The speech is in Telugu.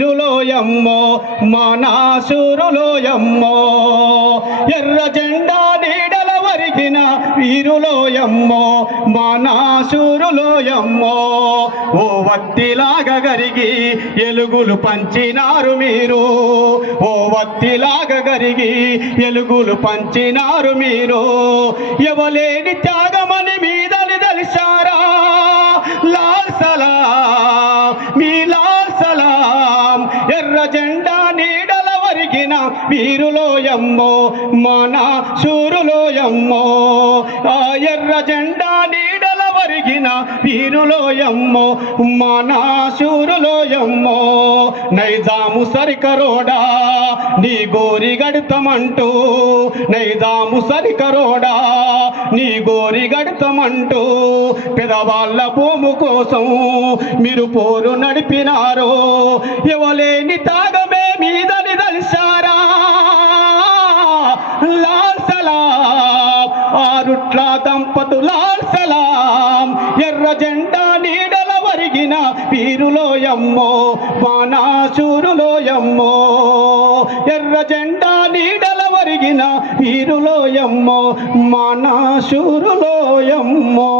వీరులోయమ్మో మానాశూరులోయమ్మో ఎర్ర జెండా నీడల వరిగిన వీరులోయమ్మో మానాశూరులోయమ్మో ఓ వత్తిలాగా గరిగి ఎలుగులు పంచినారు మీరు ఓ వత్తిలాగా గరిగి ఎలుగులు పంచినారు మీరు ఎవలేని త్యాగమని మీదని తెలిసారా లాల్ సలాం మీ లాల్ సలాం ఎర్ర జెండా నీడల వరిగిన వీరులోయమ్మో మానాశూరులోయమ్మో ఆ ఎర్ర జెండా నీడల వరిగిన వీరులోయమ్మో మానాశూరులోయమ్మో నైజాము సరికరోడా నీ గోరి గడతమంటూ నైజాము సరికరోడా నీ గోరి గడతమంటూ పెదవాళ్ళ భూము కోసం మీరు పోరు నడిపినారో ఎవలేని తాగమే మీదని తెలిసారా లాల్ సలాం ఆరుట్ల దంపతులాల్ సలాం ఎర్ర జెండా నీడల వరిగిన వీరులోయమ్మో మానాశూరులోయమ్మో ఎర్ర జెండా నీడల వరిగిన వీరులోయమ్మో మానాశూరులోయమ్మో